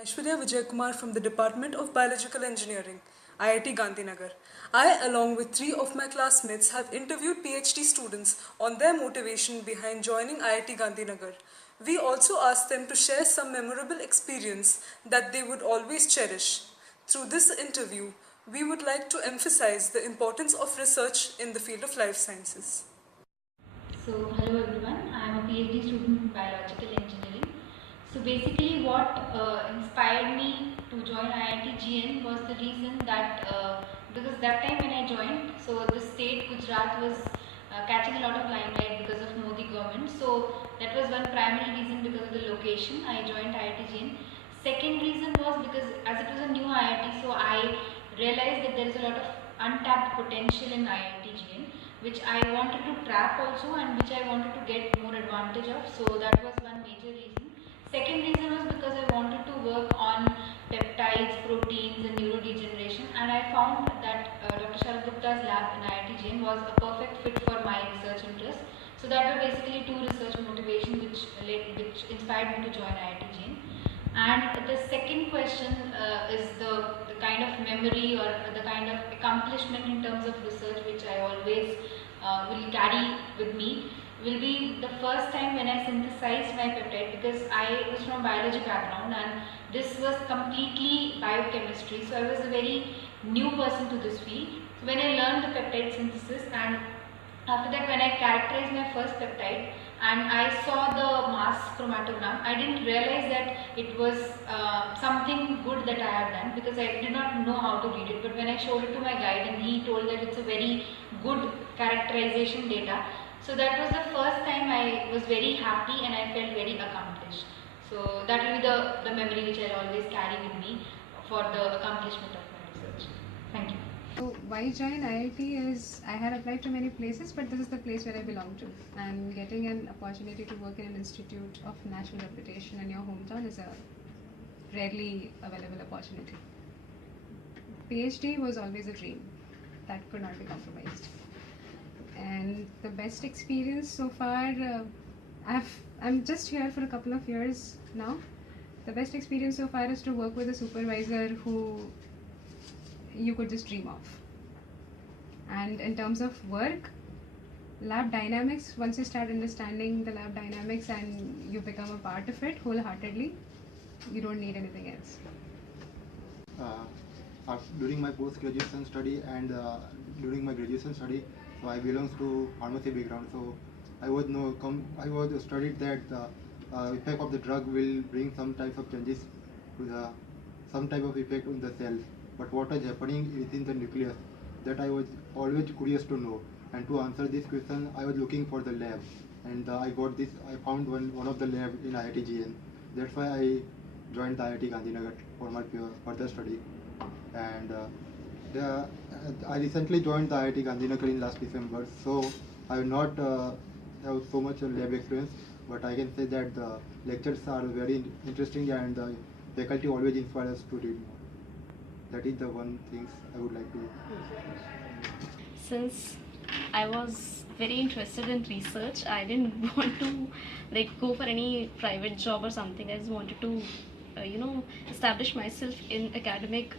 Aishwarya Vijay Kumar from the Department of Biological Engineering, IIT Gandhinagar. I, along with three of my classmates, have interviewed PhD students on their motivation behind joining IIT Gandhinagar. We also asked them to share some memorable experience that they would always cherish. Through this interview, we would like to emphasize the importance of research in the field of life sciences. So, hello everyone, I am a PhD student in biological engineering. So, basically, what inspired me to join IIT GN was the reason that because that time when I joined, so the state Gujarat was catching a lot of limelight because of Modi government. So, that was one primary reason because of the location I joined IIT GN. Second reason was because as it was a new IIT, so I realized that there is a lot of untapped potential in IIT GN which I wanted to trap also and which I wanted to get more advantage of. So that was one major reason. Second reason was because I wanted to work on peptides, proteins and neurodegeneration, and I found that Dr. Sharad Gupta's lab in IIT Jain was a perfect fit for my research interest. So that were basically two research motivations which inspired me to join IIT Jain. And the second question is the kind of memory or the kind of accomplishment in terms of research which I always will carry with me will be the first time when I synthesized my peptide, because I was from biology background and this was completely biochemistry, so I was a very new person to this field. So when I learned the peptide synthesis, and after that when I characterized my first peptide and I saw the mass chromatogram, I didn't realize that it was something good that I had done, because I did not know how to read it. But when I showed it to my guide and he told that it's a very good characterization data, so that was the first time I was very happy and I felt very accomplished. So that will be the memory which I'll always carry with me for the accomplishment of my research. Thank you. So why join IIT is I had applied to many places, but this is the place where I belong to. And getting an opportunity to work in an institute of national reputation in your hometown is a rarely available opportunity. PhD was always a dream that could not be compromised. And the best experience so far, I'm just here for a couple of years now. The best experience so far is to work with a supervisor who you could just dream of. And in terms of work, lab dynamics, once you start understanding the lab dynamics and you become a part of it wholeheartedly, you don't need anything else. During my post-graduation study and during my graduation study, so I belongs to pharmacy background. So I was studied that effect of the drug will bring some type of changes to the some type of effect on the cells. But what is happening within the nucleus, that I was always curious to know. And to answer this question, I was looking for the lab, and I found one of the lab in IIT GN. That's why I joined the IIT Gandhinagar for my further study. And I recently joined the IIT Gandhinagar in last December, so I have not have so much lab experience, but I can say that the lectures are very interesting and the faculty always inspire us to read more. That is the one things I would like to. Since I was very interested in research, I didn't want to go for any private job or something. I just wanted to establish myself in academic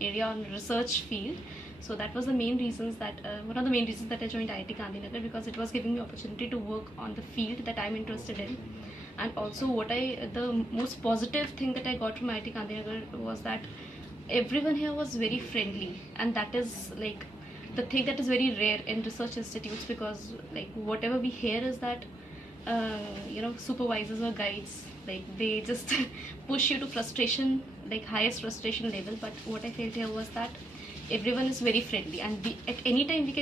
area on research field. So that was the main reasons that one of the main reasons that I joined IIT Gandhinagar, because it was giving me opportunity to work on the field that I'm interested in. And also the most positive thing that I got from IIT Gandhinagar was that everyone here was very friendly, and that is the thing that is very rare in research institutes, because whatever we hear is that supervisors or guides, they just push you to frustration, highest frustration level. But what I felt here was that everyone is very friendly, and at any time we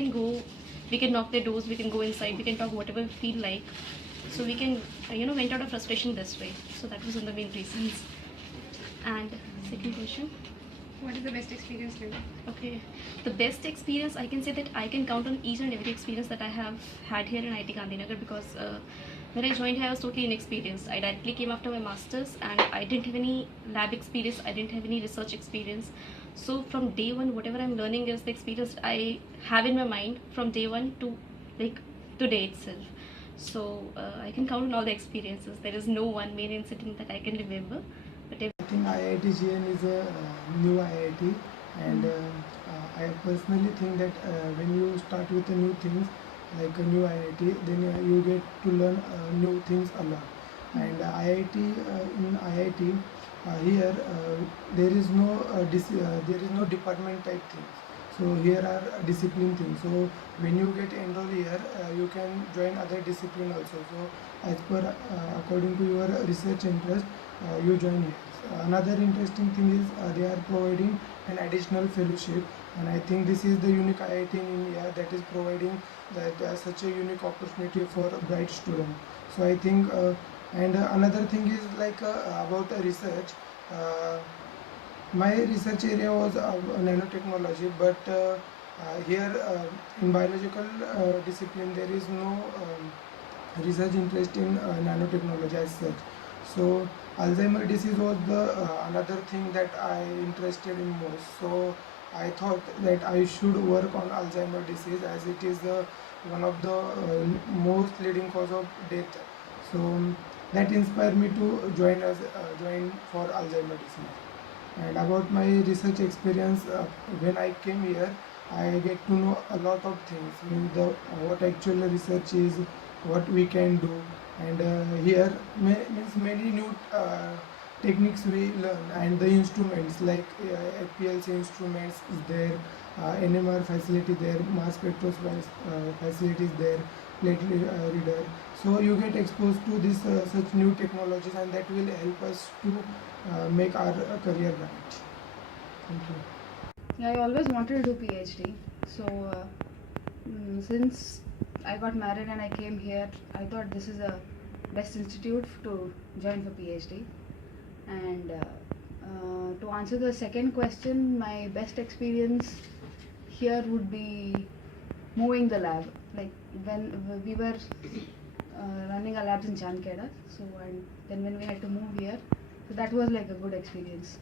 can knock their doors, we can go inside, we can talk whatever we feel like, so we can vent out of frustration this way. So that was one of the main reasons. And second question, What is the best experience for you? okay, the best experience, I can say that I can count on each and every experience that I have had here in IIT Gandhinagar, because when I joined here I was totally inexperienced. I directly came after my masters and I didn't have any lab experience, I didn't have any research experience. So from day one, whatever I'm learning is the experience I have in my mind from day one to today itself. So I can count on all the experiences. There is no one main incident that I can remember, but think IIT-GN is a new IIT, and I personally think that when you start with a new things like a new IIT, then you get to learn new things a lot. And IIT in IIT here there is no there is no department type thing. So here are discipline things. So when you get enrolled here, you can join other discipline also. So as per according to your research interest, you join here. Another interesting thing is they are providing an additional fellowship, and I think this is the unique IIT in India that is providing that such a unique opportunity for a bright student. So I think and another thing is like about research. My research area was nanotechnology, but here in biological discipline there is no research interest in nanotechnology as such. So Alzheimer disease was the another thing that I interested in most. So I thought that I should work on Alzheimer disease as it is the one of the most leading cause of death. So that inspired me to join for Alzheimer disease. And about my research experience, when I came here, I get to know a lot of things. What actual research is, what we can do, and here means many new techniques we learn, and the instruments like HPLC instruments is there, NMR facility there, mass spectrometry facilities there, plate reader. So you get exposed to this such new technologies, and that will help us to make our career bright. Thank you. Yeah, I always wanted to do PhD. So since I got married and I came here, I thought this is the best institute to join for PhD. And to answer the second question, my best experience here would be moving the lab. Like when we were running our labs in Chankeda, so and then when we had to move here, so that was like a good experience.